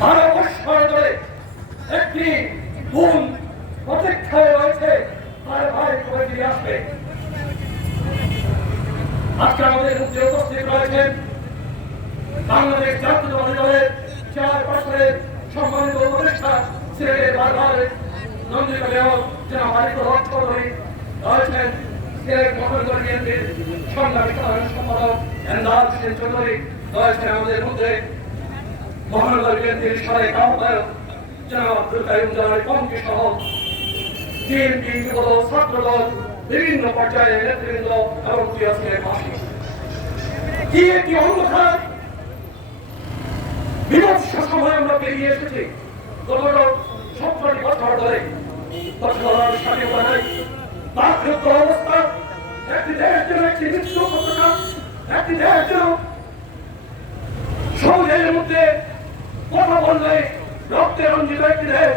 12 বছর ধরে একটি বোন প্রতীক্ষায় রয়েছে তার ভাই কবে ফিরে আসবে। আজকে আমাদের মধ্যে উপস্থিত রয়েছেন বাংলাদেশ জাতীয়তাবাদী দলের চেয়ারপারসনের সম্মানিত উপদেষ্টা সিলেটের বারবার নন্দিত মেয়র জনাব আরিফুল হক চৌধুরী রয়েছেন, সিলেট মহানগর বিএনপির সংগ্রামী সাধারণ সম্পাদক এন্দাজ হোসেন চৌধুরী রয়েছেন আমাদের মধ্যে, মহানগর বিএনপির সাবেক আহ্বায়ক জনাব আব্দুল কাইয়ুম জালালী কমকি সহ বিএনপি যুবদল ছাত্রদল বিভিন্ন পর্যায়ে নেতৃবৃন্দ এবং প্রিয় সিলেটবাসী। কি একটি অন্ধকার বিভৎস সময় আমরা পেরিয়ে এসেছি। গত 17 বছর ধরে স্বাধীনতা নাই, বাকরুদ্ধ অবস্থা, একটি দেশ যেন একটি মৃত্যু পতাকা, একটি দেশ যেন সমাজের মধ্যে কথা বললে রক্তে রঞ্জিত একটি দেশ।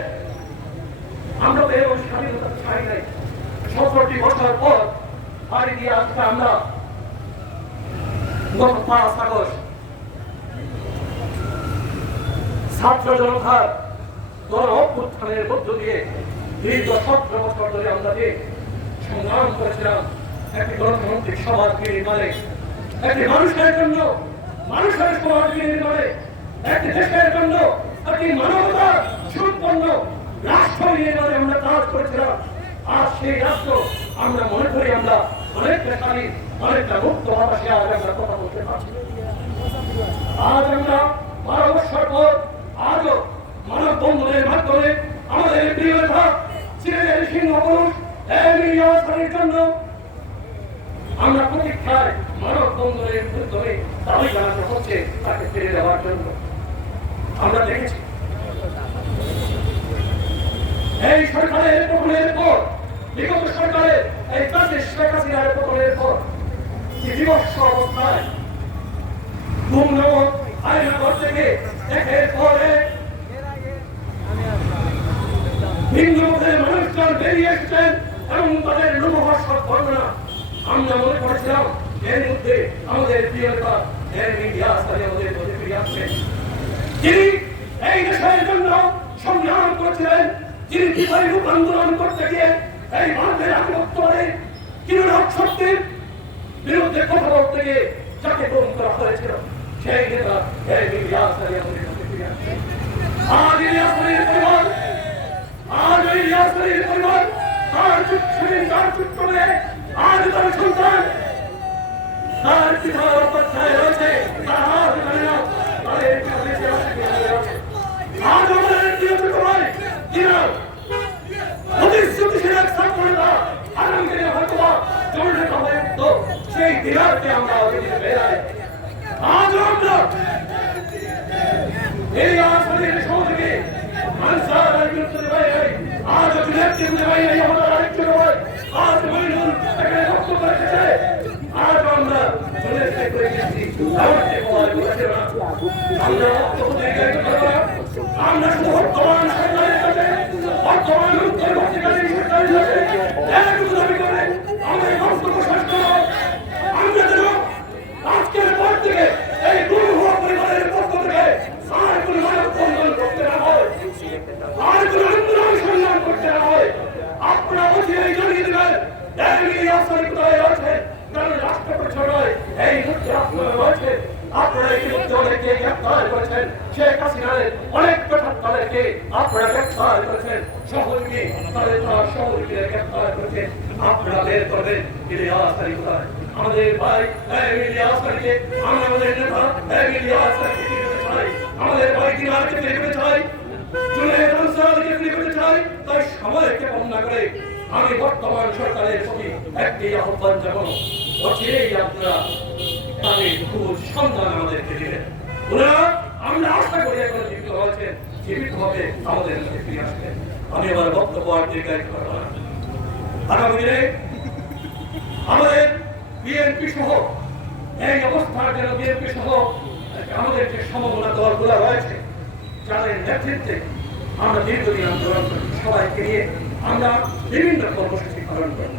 আমরা তো এই স্বাধীনতা চাই নাই। 17 বছর পর পাড়ি দিয়ে আসতে আমরা গত 5 আগস্ট ছাত্র জনতার গণ অভ্যুত্থানের মধ্য দিয়ে দীর্ঘ 17 বছর ধরে আমরা যে সংগ্রাম করেছিলাম একটি গণতান্ত্রিক সমাজ নির্মাণে, একটি মানুষের জন্য মানুষের সমাজ নির্মাণে, একটি দেশের জন্য একটি মানবতা সম্পন্ন রাষ্ট্র নির্মাণে আমরা কাজ করেছিলাম। আজ সেই রাষ্ট্র আমরা মনে করি আমরা অনেকটা স্বাধীন, অনেকটা মুক্ত ভাষায় আজ আমরা কথা বলতে পারছি। আজ আমরা 12 বছর পর আজও মানববন্ধনের মাধ্যমে আমাদের প্রিয় নেতা সিলেটের সিংহপুরুষ এলিয়াসের জন্য আমরা প্রতীক্ষায় মানববন্ধনের মাধ্যমে দাবি জানানো হচ্ছে তাকে ফিরে দেওয়ার জন্য। আমরা দেখেছি এই সরকারের পতনের পর, বিগত সরকারের এই কাজের শেখ হাসিনার পতনের পর যে বিভৎস অবস্থায় গুম নামক আয়নাঘর থেকে একের পরে হিন্দু মতের মানুষজন বেরিয়ে এসেছেন এবং তাদের লোমহর্ষক বর্ণনা আমরা মনে করেছিলাম এর মধ্যে আমাদের প্রিয় নেতা ইলিয়াস আলী আমাদের মধ্যে ফিরে আসছেন, যিনি এই দেশের জন্য সংগ্রাম করেছিলেন, যিনি বিজয় রূপ আন্দোলন করতে গিয়ে এই ভারতের আধিপত্যবাদী তৃণমূল শক্তির বিরুদ্ধে কথা বলতে গিয়ে যাকে গুম করা হয়েছিল সেই নেতা ইলিয়াস আলী আমাদের মধ্যে ফিরে আসছেন। আজ ইলিয়াস আলীর পরিবার, আজ ইলিয়াস আলীর পরিবার তার সেদিন তার পুত্র মেয়ে, আজ তার সন্তান তার পিতার অপেক্ষায় রয়েছে, তার হাত ধরে না তাদের আজ আমাদের প্রিয় ছোট ভাই যিনি প্রতিশ্রুতিশীল এক ছাত্র নেতা আগামী দিনে হয়তো জননেতা হয়ে উঠত, সেই দিনারকে আমরা বেড়াই। আজ আমরা এই আসনের সহযোগী আনসার বিরুদ্ধে আজ আমাদের আরেকটু আজ মহিনুল এখানে বক্তব্য রেখেছে। আজ আমরা আমরা শুধু বর্তমান সরকারের কাছে, বর্তমান অন্তর্বর্তীকালীন সরকারের কাছে একটু দাবি করে আমাদের বক্তব্য শেষ করব। আমরা যেন আজকের পর থেকে এই গুরু হওয়া পরিবারের পক্ষ থেকে আর কোনো মানববন্ধন করতে না হয়, আর কোনো আন্দোলন সংগ্রাম করতে না হয়। আপনারা অচিরেই জানিয়ে দেবেন ইলিয়াস আলী কোথায় রয়েছে, কারণ রাষ্ট্র পরিচালনায় এই মুহূর্তে আপনারা রয়েছে। আপনারা ইতিমধ্যে অনেককে গ্রেফতার করেছেন, শেখ হাসিনার অনেক তাদেরকে আপনারা গ্রেফতার করেছেন, সহযোগী তাদের সহযোগীদের গ্রেফতার করেছেন। আপনারা বের করবেন ইলিয়াস আলী কোথায়। আমাদের ভাই ইলিয়াস আলীকে আমরা আমাদের নেতা ইলিয়াস আলীকে ফিরে পেতে চাই, আমাদের ভাই কিনারকে ফিরে পেতে চাই, জুনায়েদ আনসারকে ফিরে পেতে চাই। তাই সময়কে বন্ধ করে আমি বর্তমান সরকারের প্রতি একটি আহ্বান জানাবো, অচিরেই আপনারা তাদের খুব সন্ধান আমাদেরকে দিবেন। ওনারা আমরা আশা করি এখন জীবিত হয়েছেন, জীবিত হবে আমাদের কাছে ফিরে আসবেন। আমি আমার বক্তব্য আর দীর্ঘায়িত করব না। আগামী দিনে আমাদের বিএনপি সহ এই অবস্থার জন্য বিএনপি সহ আমাদের যে সমমনা দলগুলো রয়েছে যাদের নেতৃত্বে আমরা দীর্ঘদিন আন্দোলন করি, সবাইকে নিয়ে আমরা বিভিন্ন কর্মসূচি পালন করি।